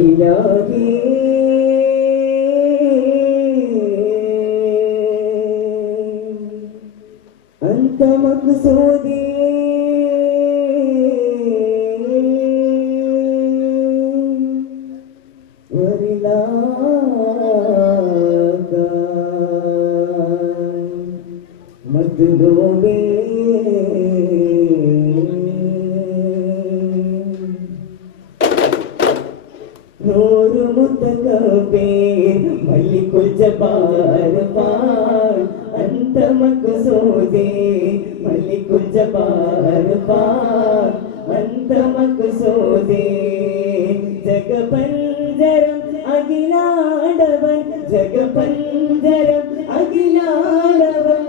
ഇലാഹി അന്ത മഖ്സൂദി വരിലാക മദ്ലൂബി नूर मुतकब्बिर मलिकुल जब्बार पाक अंत मक़सूदी मलिकुल जब्बार पाक अंत मक़सूदी जग पंजरम अगिलाडवन जग पंजरम अगिलाडवन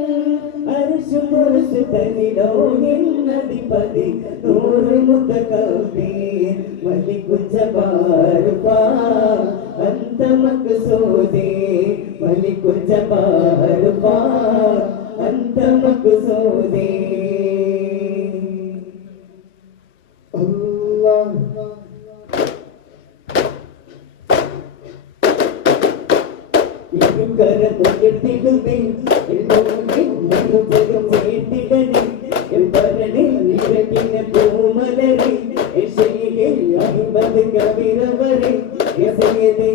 अर्श कुर्स तनिलोहिन नदिपति नूर मुतकब्बिर मलिकुल जब्बार पाक अंत मक़सूदी मलिकुल जब्बार पाक अंत मक़सूदी अल्लाह कर मुयतिलुदे इल्मुगे मुजगम वेतिडने इल्बरने निरतिने कोमलरे इशेगे अहमद कबीरवरे यसेदे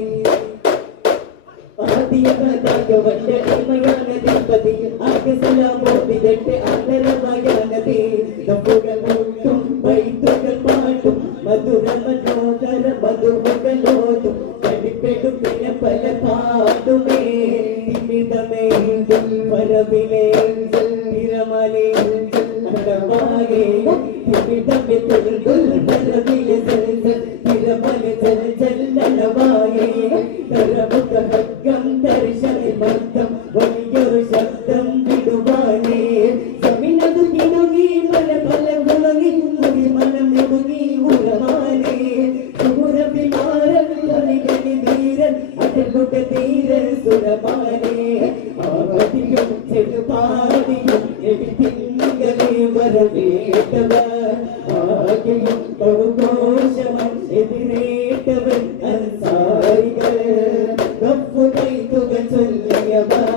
आदियदाग वड्डमयानदिपति आगे सलामोति दट्टे आदरमयानदि तपुगल मुट्टुम बैतुगल पाटुम मधुर मनोहर मधुमगलोतु कडिपेडु पिन पल पाटुमे तिमिदमे परबिले तिरमले अंडवागे तिमिदमे तुलुल परबिले जल तिरमले जल जल नवागे तरबुक हग्गम दर्शन मर्दम वलियोर शब्दम विडुवाने जमीनदु किनुगी मन फल गुलगी मुगी मन मुगी उरमाने सुर बिमारन तनिगनि धीरन अटलुट धीरन सुरमाने आगतियुम चेलुपादियुम एवितिंगले वरवेटव आगयुम बहुघोषमन एदिरेटवन अंसारिകൾ ഗഫ്ഫുതൈതുക ചൊല്ലിയവർ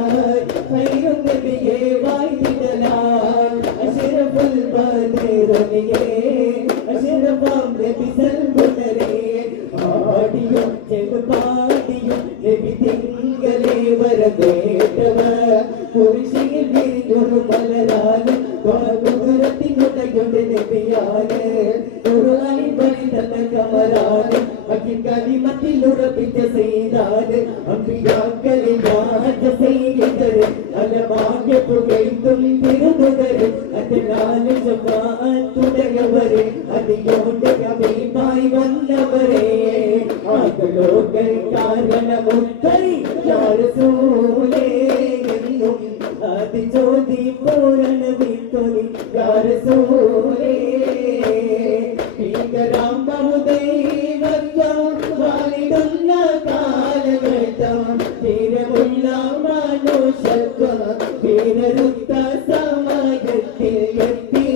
ഖൈറുൻ നബിയെ വായ്തിടലാൽ അഷ്റഫുൽ ബദറിയെ അഷ്റഫാം നബി സൽബുനരെ ആടിയും ചെറുപാടിയും നബി തിങ്കളെ വരവേറ്റവർ കുരിശിയിൽ വിരിഞ്ഞൊരു മലരാണ് കുതിരത്തിനുടയുടെ നബിയാണ് ഖുർആനിൽ വരിതന്ന കമറാണ് കലിമത്തിൽ ഉറപ്പിച്ച ചെയ്താണ് അമ്പിയാക്കളിൽ രാജ ചെയ്തത് അലമാകെ പുകഴ്ത്തും തിരുതുകര് അതിനാല് തുടങ്ങവരെ അതിയോട് കവിമായി വന്നവരെ ആകലോകൾ കാരണമുക്കൈ യാരസൂലേ എന്നും അതിജ്യോതി പൂരണ വിത്തൊലി യാരസൂലേ ഭീകരാം ബഹുദൈവത്വം വാണിടുന്ന കാലഘട്ടം തീരമുള്ള മനുഷ്യത്വം വീരരുത്ത സമയത്തിൽ എത്തി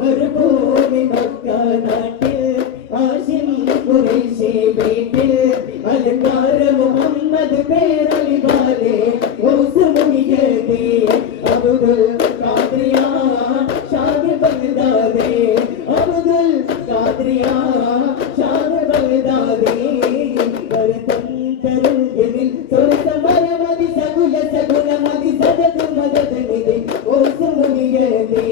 മരുഭൂമി മക്ക നാട്ടിൽ ആശിം ഖുറൈശി വീട്ടിൽ അലങ്കാര മുഹമ്മദ് പേരലി വാലെ ഔസ് മുഹിയതി അബ്ദുൽ ഖാദിറിയ ഷാദ് ബഗ്ദാദി അബ്ദുൽ ഖാദിറിയ ഷാദ് ബഗ്ദാദി വരതന്തരുൽ യദിൽ സുരസമരമതി സകുല സകുലമതി സദതു മദദ നിധി ഔസ് മുഹിയതി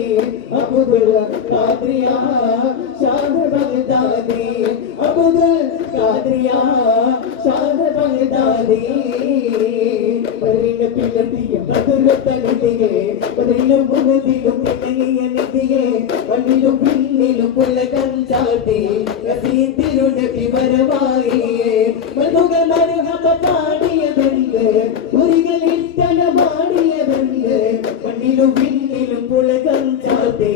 അബ്ദുൽ ഖാദിറിയ ഷാദ് ബഗ്ദാദി അബ്ദുൽ ഖാദിറിയ ഷാദ് ബഗ്ദാദി പരിന പിലതിയ ബദുലതനിതിയെ പതിലും മുഹദിലും പിന്നങ്ങിയ നിതിയെ വന്നിലും പിന്നിലും പുലകം ചാട്ടി റസീതിരു നബി വരവായിയെ മധുകൾ മരഹബ പാടിയതെന്ന് മുറികളിൽ തലമാടിയതെന്ന് വന്നിലും പിന്നിലും പുലകം ചാട്ടി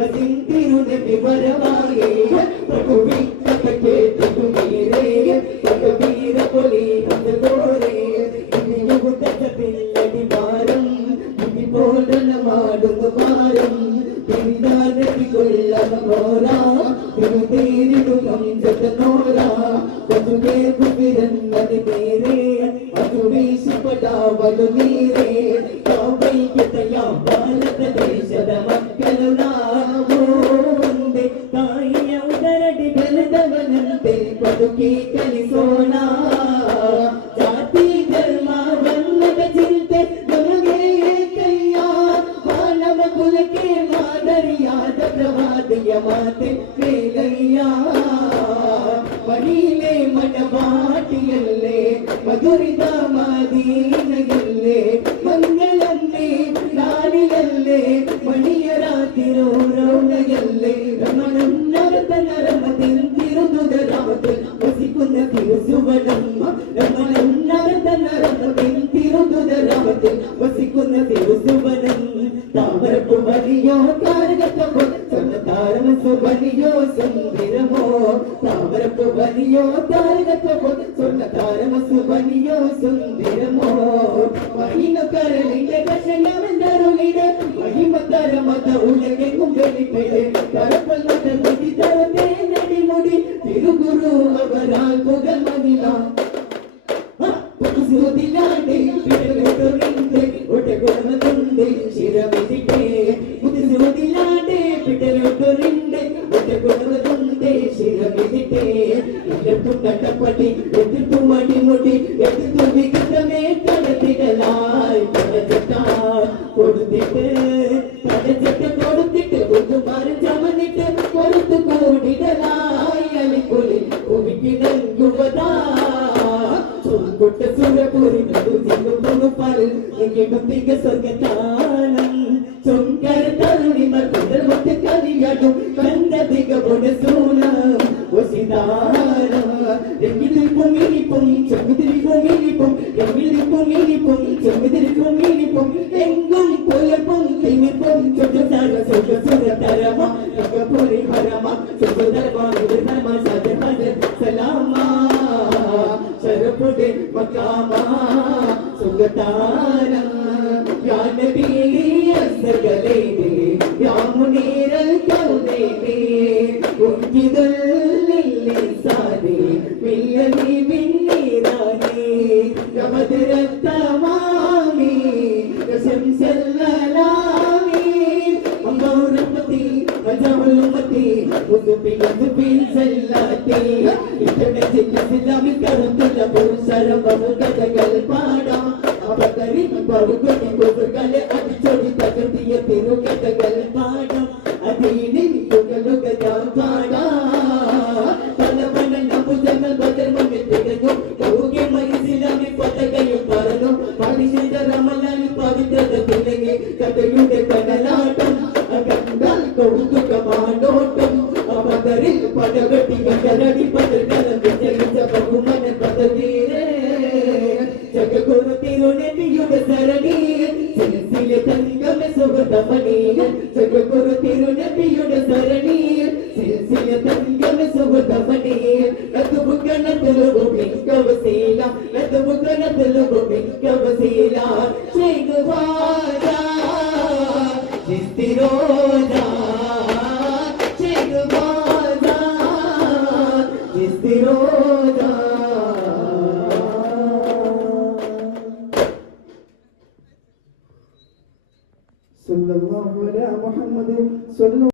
റസീതിരു നബി വരവായിയെ പ്രഭുവിൻ കപകേ തുമീരേ പകബീര പൊലി ഹദോരേ ില്ലടി മാറും ഇതിപോലന മാടുന്ന മാറും തിരിതാനടി കൊള്ളവ പോരാ തിരുതേരിടും അജുകേ കുബിരന്നതി നേരെ അജുവീശിപ്പടാവലു നീരേ കാവൈക്ക് തയ്യാം ബാലപ്രദേശದ ಮಕ್ಕಳು ನಾವು ಒಂದೇ ತಾಯಿಯ ಉದರಡಿ ಬೆಳೆದವನಂತೆ ಬದುಕಿ ಕಲಿಸೋಣ ಜಾತಿ ಧರ್ಮ ಬಣ್ಣದ ಚಿಂತೆ ನಮಗೆ ಏಕಯ್ಯ ಮಾನವ ಕುಲಕ್ಕೆ ಮಾದರಿಯಾದ ಪ್ರವಾದಿಯ ಮಾತೆ ಮೇಲಯ್ಯ ಮಡಿಲೇ ಮಡವಾಟಿಯಲ್ಲೇ ಮಧುರಿದ ಮದೀನಯಲ್ಲೇ ಮಂಗಳಲ್ಲೇ ನಾಡಿಯಲ್ಲೇ ಮಣಿಯರಾತಿರೋ ರೌನಯಲ್ಲೇ ರಮಣನ್ನರತನ ರಮತಿಂತಿರುದುದ ರಾಮತೆ ವಸಿಕುನ್ನ ತಿರುಸುವನಮ್ಮ ರಮಣನ್ನರತನ ರಮತಿಂತಿರುದುದ ರಾಮತೆ ವಸಿಕುನ್ನ ತಿರುಸುವನಮ್ಮ താമരപ്പു വലിയോ താരകത്തപ്പോ സ്വർണ്ണ താരമസു വലിയോ സുന്ദരമോ താമരപ്പു വലിയോ താരകത്തപ്പോ സ്വർണ്ണ താരമസു വലിയോ സുന്ദരമോ മഹിമ കരളിന്റെ കഷണമെന്തരുളിടെ മഹിമ തരമത ഉലകെങ്ങും വെളിപ്പെടെ തരപ്പൽ മത നിധി തരത്തെ നടിമുടി തിരുഗുരു അവരാൽ പുകൽ മതില പുതുസുതിലാണ്ടെ പിടലൊട്ടൊരിന്റെ ഒട്ടകൊടമതുണ്ട് ശിരമിതിട്ടേ പുതുസുതിലാണ്ടെ പിടലൊട്ടൊരിന്റെ ഒട്ടകൊടമതുണ്ട് ശിരമിതിട്ടേ ഇല്ലത്തു കട്ടപ്പടി എതിർത്തു മടിമുടി എതിർത്തു വികൃതമേ കടത്തിടലായി പടച്ചട്ട കൊടുത്തിട്ട് പടച്ചട്ട കൊടുത്തിട്ട് ഒന്നുമാരും ചമന്നിട്ട് കൊടുത്തു കൂടിടലായി അലിപ്പൊലി ഉവിക്കിടങ്ങുവതാ കൊട്ട സുരപൂരി നടുപാൽ എങ്കിടുത്തിക സ്വർഗത്താനം ചൊങ്കര തരുണിമർ കുടൽ മൊത്ത കളിയാടും കണ്ടതിക പൊടസൂനം ഒസിതാര എങ്കിലിപ്പും ഇനിപ്പും ചെറുതിരിപ്പും ഇനിപ്പും എങ്കിലിപ്പും ഇനിപ്പും ചെറുതിരിപ്പും ഇനിപ്പും എങ്കും പുലപ്പും തിമിപ്പും ചൊട്ടുതാര സുരതരമ എങ്കപുരി ഹരമ സുരതരമ വിധർമ സജഹജ സലാമ ശരപുടെ മക്കാമ സുഗതാന യാ നബി അസ്സലൈനി യാ മുനീറൽ കൗനൈനി ഉൻജിദൽ ലിൽസാനി മില്ലനി ബിന്നീറാനി യാ ബദറത് തമാമി യാ ശംസൽ അലാമി അംബൗറമതി വജഹുൽ ഉമ്മതി ഉദ്ബിൽ സല്ലത്തി ഇസ്ലാമി കരുത്തുള്ള പുരുഷര ബഹുകഥകൾ പാടാം അപകരി ബഹുകഥി കുറുകളെ അടിച്ചൊടി തകർത്തിയ തിരുകഥകൾ പാടാം അതീനി യുഗലുഗതാം പാടാം പല പല നമ്പുജങ്ങൾ ബദർമങ്ങൾ തികഞ്ഞു യോഗി മൈസിലാമി പതകയും പറന്നു പടിശിത റമലാനി പവിത്രത തിളങ്ങി കഥയുടെ കനലാട്ടം കണ്ടാൽ കൗതുകമാണോട്ടം അപകരിൽ പടവെട്ടി കരടി പതകലം വിജയിച്ച ബഹുമന പദവീരേ ജഗഗുരു തിരുനബിയുടെ സരണി സിൽസില തങ്കമ സുഗതമണീയ ജഗഗുരു തിരുനബിയുടെ സരണി സിൽസില തങ്കമ സുഗതമണീയ ലതുബുകന തെലുഗു മിക്ക വസീല ലതുബുകന തെലുഗു മിക്ക വസീല ശൈഖവാജാ ജിസ്തിരോജാ ശൈഖവാജാ ജിസ്തിരോജാ സല്ലല്ലാഹു അലൈഹി മുഹമ്മദ്